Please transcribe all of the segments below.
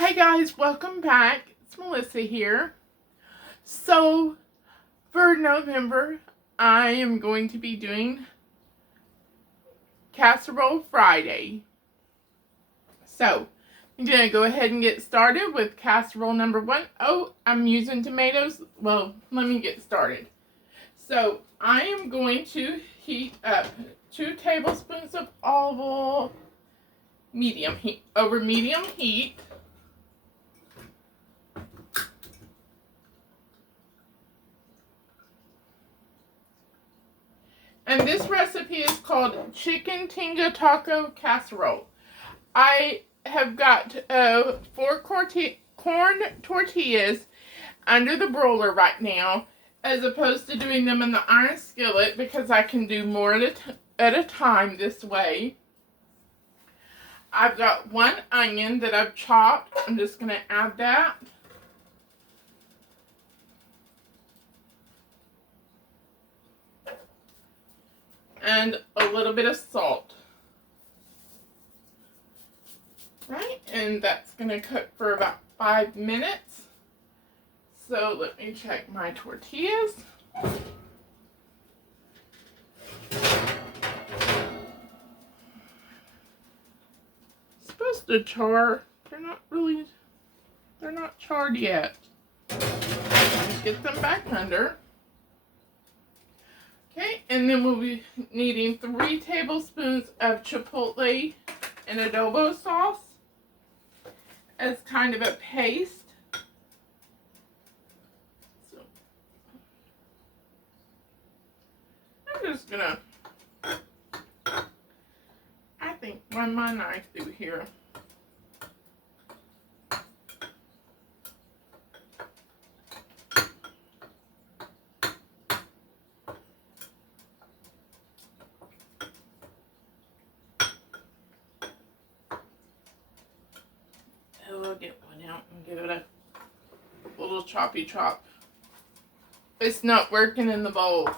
Hey guys, welcome back. It's Melissa here. So, for November, I am going to be doing Casserole Friday. So, I'm going to go ahead and get started with casserole number 1. Oh, I'm using tomatoes. Well, let me get started. So, I am going to heat up 2 tablespoons of olive oil over medium heat. And this recipe is called Chicken Tinga Taco Casserole. I have got 4 corn tortillas under the broiler right now, as opposed to doing them in the iron skillet, because I can do more at a time this way. I've got 1 onion that I've chopped. I'm just going to add that. And a little bit of salt. Right, and that's going to cook for about 5 minutes. So let me check my tortillas. Supposed to char. They're not charred yet. Let's get them back under. Okay, and then we'll be needing 3 tablespoons of chipotle and adobo sauce as kind of a paste. So I'm just gonna, I think, run my knife through here. I'll get one out and give it a little choppy chop. It's not working in the bowl.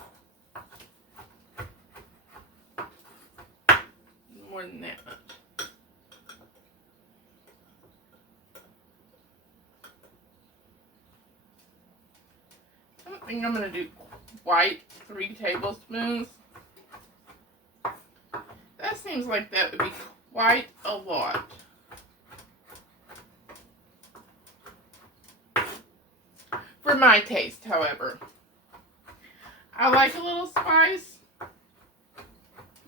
More than that much. I don't think I'm going to do quite 3 tablespoons. That seems like that would be quite a lot. For my taste, however. I like a little spice,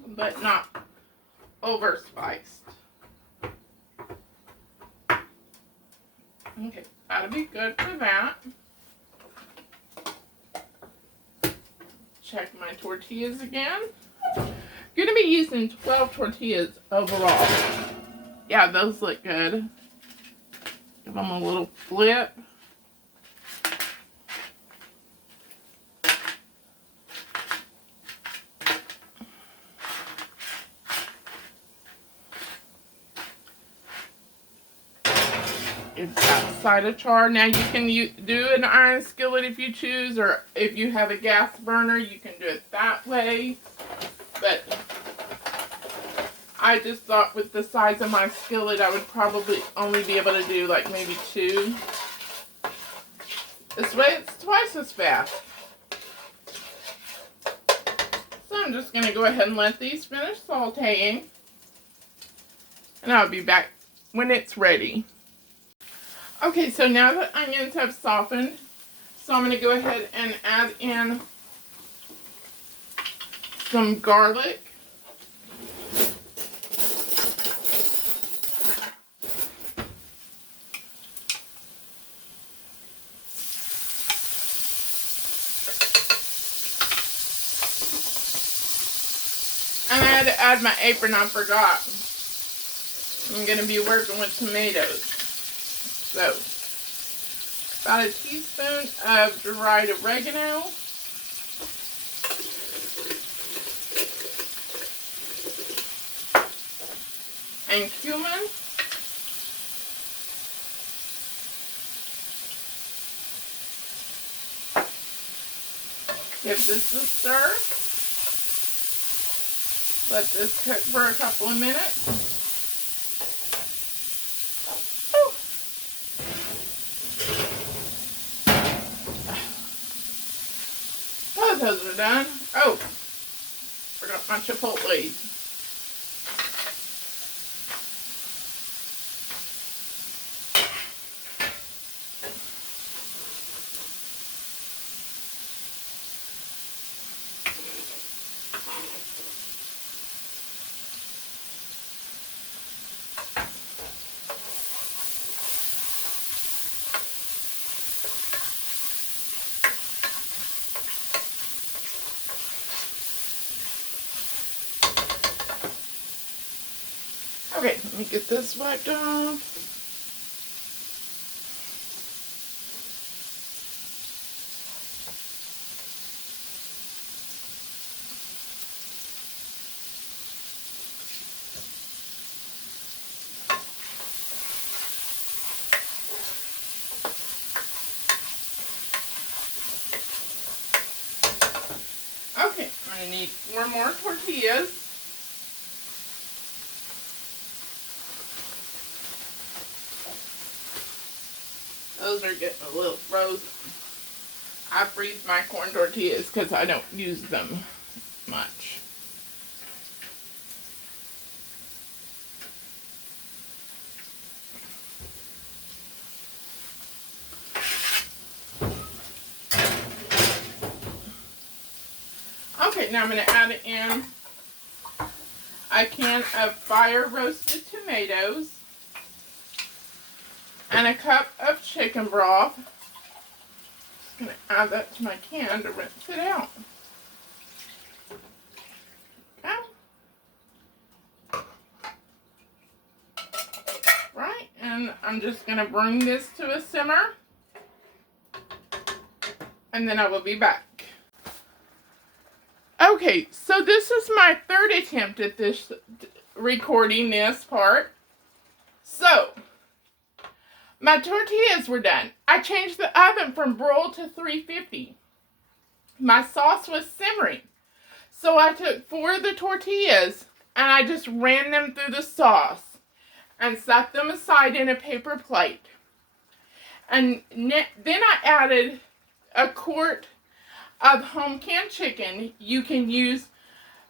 but not over spiced. Okay, that'll be good for that. Check my tortillas again. Going to be using 12 tortillas overall. Yeah, those look good. Give them a little flip. It's outside of char. Now you can do an iron skillet if you choose, or if you have a gas burner, you can do it that way. But I just thought with the size of my skillet, I would probably only be able to do like maybe 2. This way it's twice as fast. So I'm just going to go ahead and let these finish sauteing. And I'll be back when it's ready. Okay, so now the onions have softened, so I'm going to go ahead and add in some garlic. And I had to add my apron, I forgot. I'm going to be working with tomatoes. So, about a teaspoon of dried oregano. And cumin. Give this a stir. Let this cook for a couple of minutes. those are done. Oh, forgot my chipotles. Okay, let me get this wiped off. Okay, I'm going to need 4 more tortillas. Those are getting a little frozen. I freeze my corn tortillas because I don't use them much. Okay, now I'm going to add in a can of fire roasted tomatoes and a cup of chicken broth. Just going to add that to my can to rinse it out. Okay. Right, and I'm just going to bring this to a simmer, and then I will be back. Okay, so this is my 3rd attempt at this recording this part. So, my tortillas were done. I changed the oven from broil to 350. My sauce was simmering. So I took 4 of the tortillas and I just ran them through the sauce and set them aside in a paper plate. And then I added a quart of home canned chicken. You can use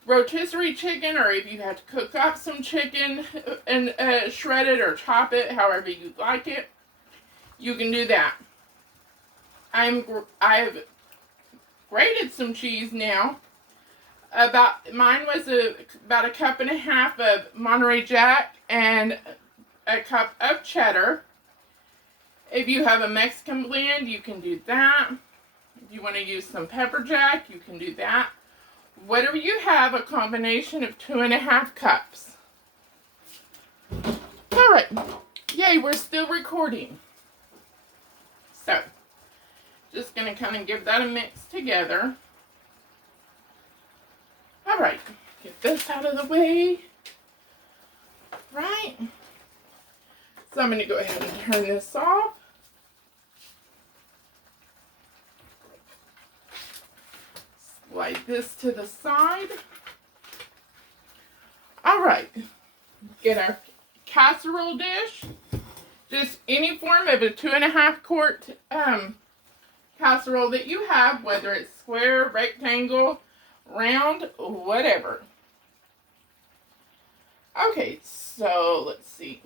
rotisserie chicken, or if you have to cook up some chicken and shred it or chop it, however you like it, you can do that. I've grated some cheese now. Mine was about a cup and a half of Monterey Jack and a cup of cheddar. If you have a Mexican blend, you can do that. If you want to use some pepper jack, you can do that. Whatever you have, a combination of 2.5 cups. All right. Yay, we're still recording. So, just going to kind of give that a mix together. All right. Get this out of the way. Right. So I'm going to go ahead and turn this off. Slide this to the side. All right. Get our casserole dish. Just any form of a 2.5 quart casserole that you have, whether it's square, rectangle, round, whatever. Okay, so let's see.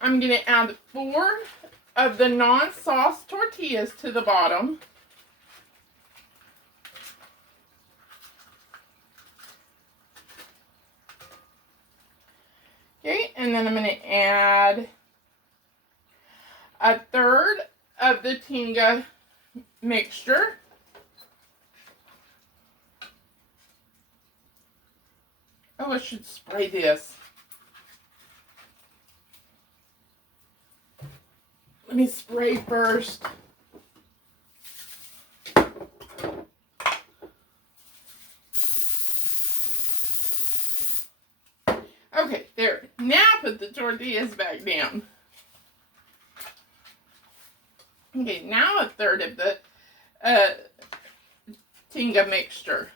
I'm going to add 4 of the non-sauce tortillas to the bottom. Okay, and then I'm going to add 1/3 of the Tinga mixture. Oh, I should spray this. Let me spray first. Okay, there. Now put the tortillas back down. Okay, now 1/3 of the Tinga mixture.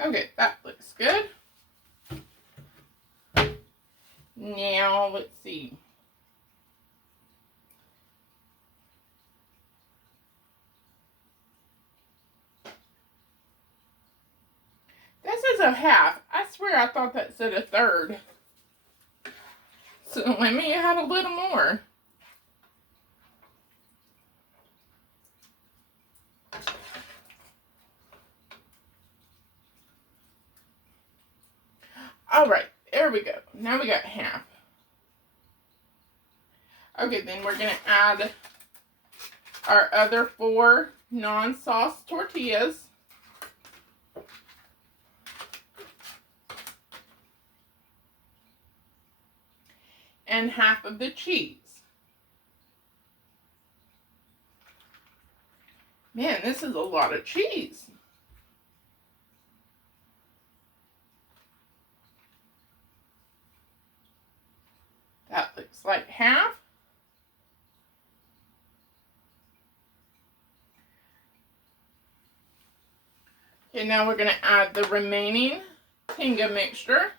Okay, that looks good. Now, let's see. This is a half. I swear I thought that said a third. So let me add a little more. Alright, there we go. Now we got half. Okay, then we're going to add our other 4 non-sauce tortillas. And half of the cheese. Man, this is a lot of cheese. That looks like half. Okay, now we're going to add the remaining Tinga mixture.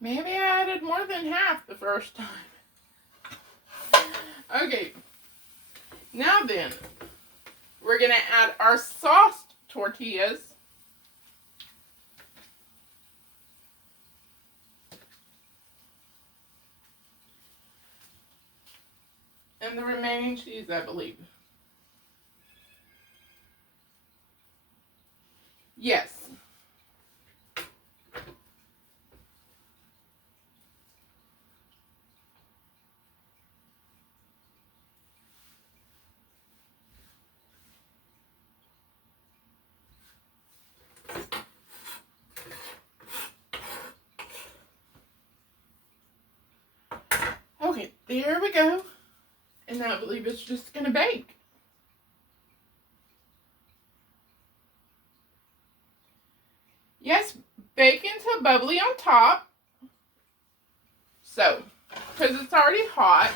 Maybe I added more than half the first time. Okay, now then, we're going to add our sauced tortillas. And the remaining cheese, I believe. Yes. Okay, there we go. And I believe it's just going to bake. Yes, bake until bubbly on top. So, because it's already hot,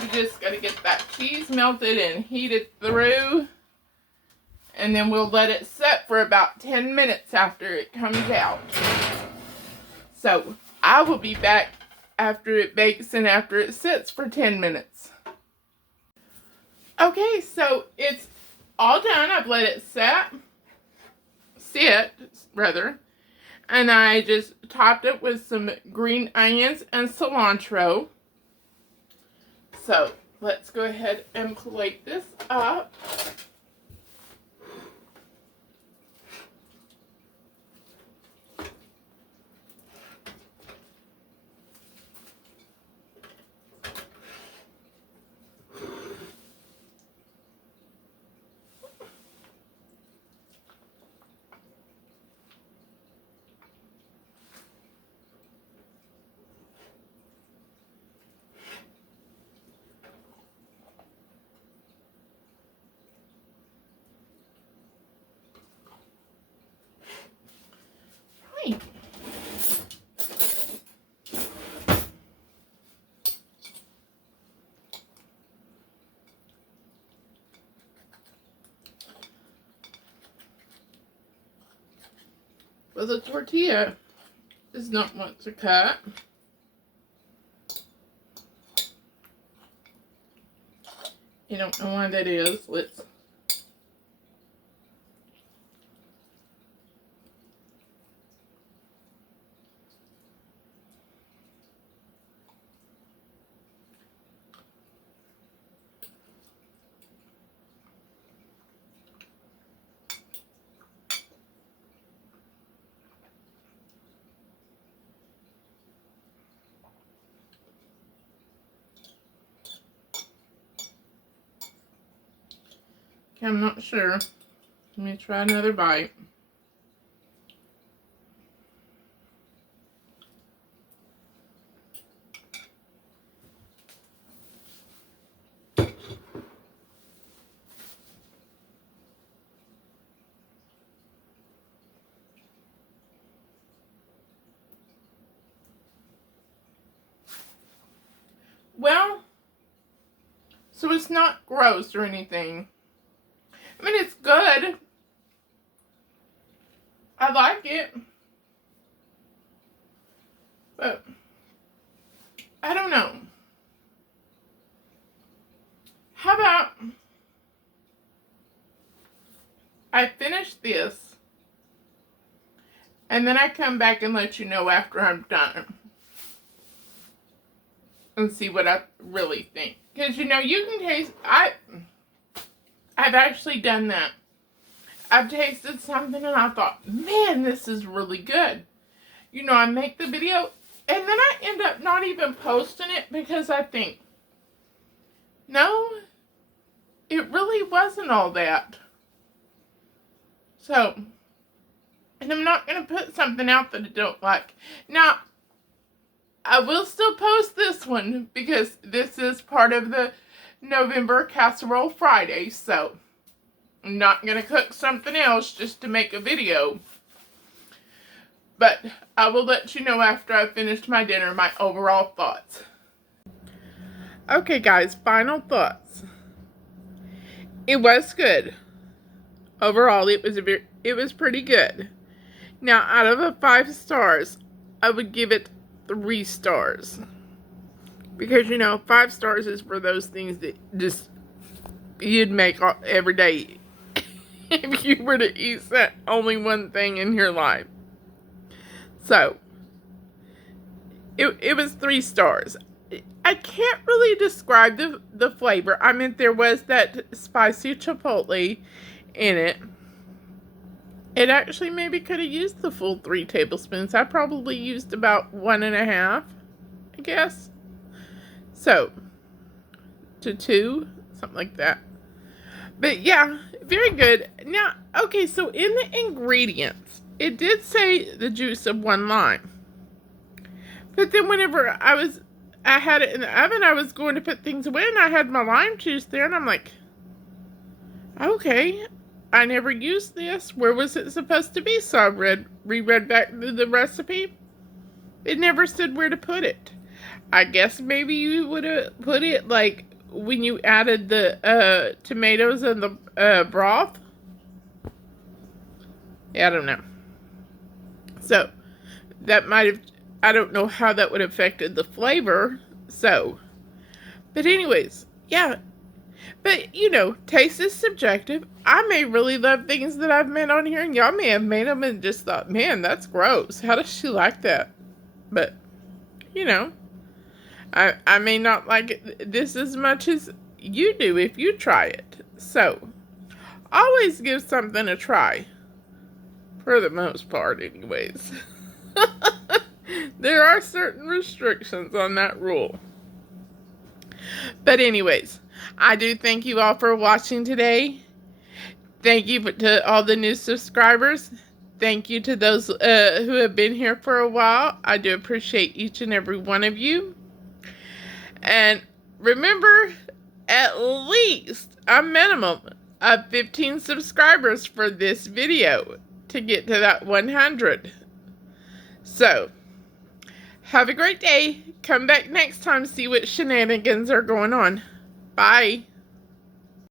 you just got to get that cheese melted and heated through. And then we'll let it set for about 10 minutes after it comes out. So, I will be back after it bakes and after it sits for 10 minutes. Okay, so it's all done. I've let it sit, and I just topped it with some green onions and cilantro. So, let's go ahead and plate this up. Right. Well, the tortilla does not want to cut. You don't know why that is. Let's okay, I'm not sure. Let me try another bite. So it's not gross or anything. I mean, it's good. I like it. But I don't know. How about I finish this and then I come back and let you know after I'm done and see what I really think. Because, you know, you can taste, I've actually done that. I've tasted something and I thought, man, this is really good. You know, I make the video and then I end up not even posting it because I think, no, it really wasn't all that. So, and I'm not going to put something out that I don't like. Now, I will still post this one because this is part of the November Casserole Friday. So, I'm not going to cook something else just to make a video. But I will let you know after I've finished my dinner my overall thoughts. Okay, guys, final thoughts. It was good. Overall, it was pretty good. Now, out of a 5 stars, I would give it 3 stars. Because, you know, 5 stars is for those things that just you'd make every day if you were to eat that only one thing in your life. So, it was 3 stars. I can't really describe the flavor. I mean, there was that spicy chipotle in it. It actually maybe could have used the full 3 tablespoons. I probably used about 1.5, I guess. So, to 2, something like that. But yeah, very good. Now, okay, so in the ingredients, it did say the juice of 1 lime. But then whenever I had it in the oven, I was going to put things away and I had my lime juice there and I'm like, okay, I never used this. Where was it supposed to be? So I reread back through the recipe. It never said where to put it. I guess maybe you would have put it like when you added the tomatoes and the broth. Yeah, I don't know. So that might have, I don't know how that would have affected the flavor. So, but anyways, yeah. But, you know, taste is subjective. I may really love things that I've made on here, and y'all may have made them and just thought, man, that's gross. How does she like that? But, you know, I may not like this as much as you do if you try it. So, always give something a try. For the most part, anyways. There are certain restrictions on that rule. But anyways, I do thank you all for watching today. Thank you to all the new subscribers. Thank you to those who have been here for a while. I do appreciate each and every one of you. And remember, at least a minimum of 15 subscribers for this video to get to that 100. So, have a great day. Come back next time to see what shenanigans are going on. Bye.